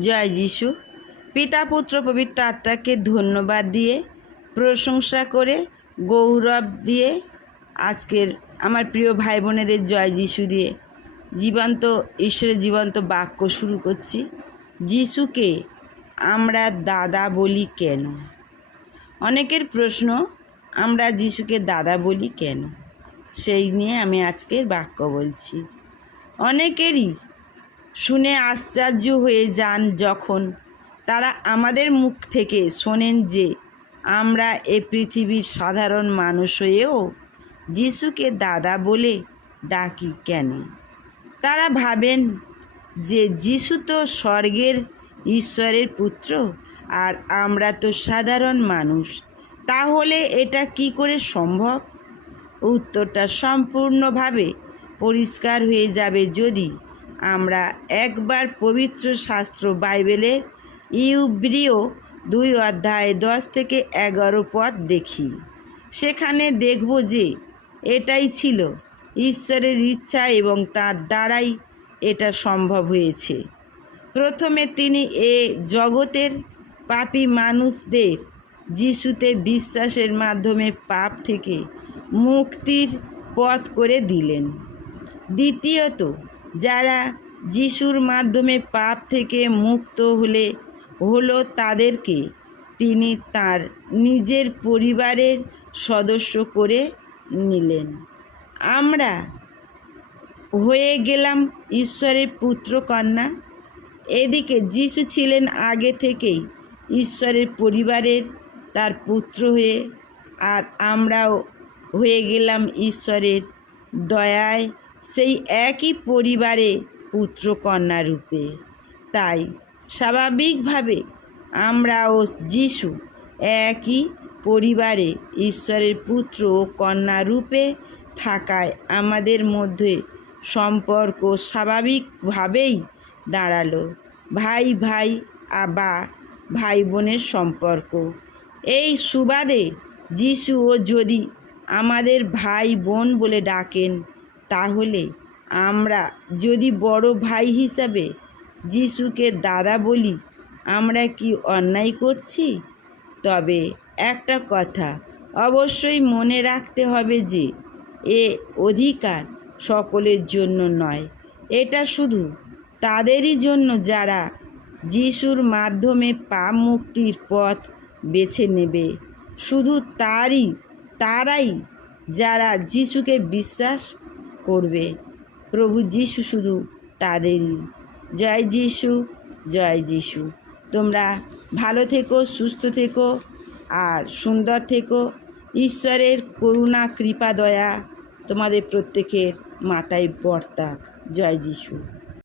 জয় যিশু। পিতা পুত্র পবিত্র আত্মাকে ধন্যবাদ দিয়ে, প্রশংসা করে, গৌরব দিয়ে, আজকের আমার প্রিয় ভাই বোনেদের জয় যিশু দিয়ে জীবন্ত, ঈশ্বরের জীবন্ত বাক্য শুরু করছি। যিশুকে আমরা দাদা বলি কেন? অনেকের প্রশ্ন, আমরা যিশুকে দাদা বলি কেন? সেই নিয়ে আমি আজকের বাক্য বলছি। অনেকেরই শুনে আশ্চর্য হয়ে যান যখন। তারা আমাদের মুখ থেকে শোনেন যে, আমরা এ পৃথিবীর সাধারণ মানুষ হয়েও যিশুকে দাদা বলে ডাকি কেন? তারা ভাবেন যে, যিশু তো স্বর্গের ঈশ্বরের পুত্র আর আমরা তো সাধারণ মানুষ। তাহলে এটা কি করে সম্ভব? উত্তরটা সম্পূর্ণভাবে পরিষ্কার হয়ে যাবে যদি আমরা একবার পবিত্র শাস্ত্র বাইবেলের ইউব্রিয় দুই অধ্যায় দশ থেকে এগারো পদ দেখি। সেখানে দেখব যে এটাই ছিল ঈশ্বরের ইচ্ছা এবং তার দ্বারাই এটা সম্ভব হয়েছে। প্রথমে তিনি এ জগতের পাপী মানুষদের যিশুতে বিশ্বাসের মাধ্যমে পাপ থেকে মুক্তির পথ করে দিলেন। দ্বিতীয়ত যারা যিশুর মাধ্যমে পাপ থেকে মুক্ত হলে হলো তাদেরকে তিনি তার নিজের পরিবারের সদস্য করে নিলেন। আমরা হয়ে গেলাম ঈশ্বরের পুত্র কন্যা। এদিকে যিশু ছিলেন আগে থেকেই ঈশ্বরের পরিবারের তার পুত্র হয়ে, আর আমরাও হয়ে গেলাম ঈশ্বরের দয়ায় সেই একই পরিবারে পুত্র কন্যা রূপে। তাই স্বাভাবিকভাবে আমরাও যিশু একই পরিবারে ঈশ্বরের পুত্র ও কন্যা রূপে থাকায় আমাদের মধ্যে সম্পর্ক স্বাভাবিকভাবেই দাঁড়াল। ভাই ভাই বা ভাই বোনের সম্পর্ক। এই সুবাদে যিশুও যদি আমাদের ভাই বোন বলে ডাকেন তাহলে আমরা যদি বড় ভাই হিসাবে যিশুকে দাদা বলি, আমরা কি অন্যায় করছি? তবে একটা কথা অবশ্যই মনে রাখতে হবে যে, এ অধিকার সকলের জন্য নয়। এটা শুধু তাদেরই জন্য যারা যিশুর মাধ্যমে পাপ মুক্তির পথ বেছে নেবে। শুধু তারই, তারাই যারা যিশুকে বিশ্বাস করবে। প্রভু যিশু শুধু তাদেরই। জয় যিশু জয় যিশু। তোমরা ভালো থেকো, সুস্থ থেকো আর সুন্দর থেকো। ঈশ্বরের করুণা, কৃপা, দয়া তোমাদের প্রত্যেকের মাথায় বর্তাক। জয় যিশু।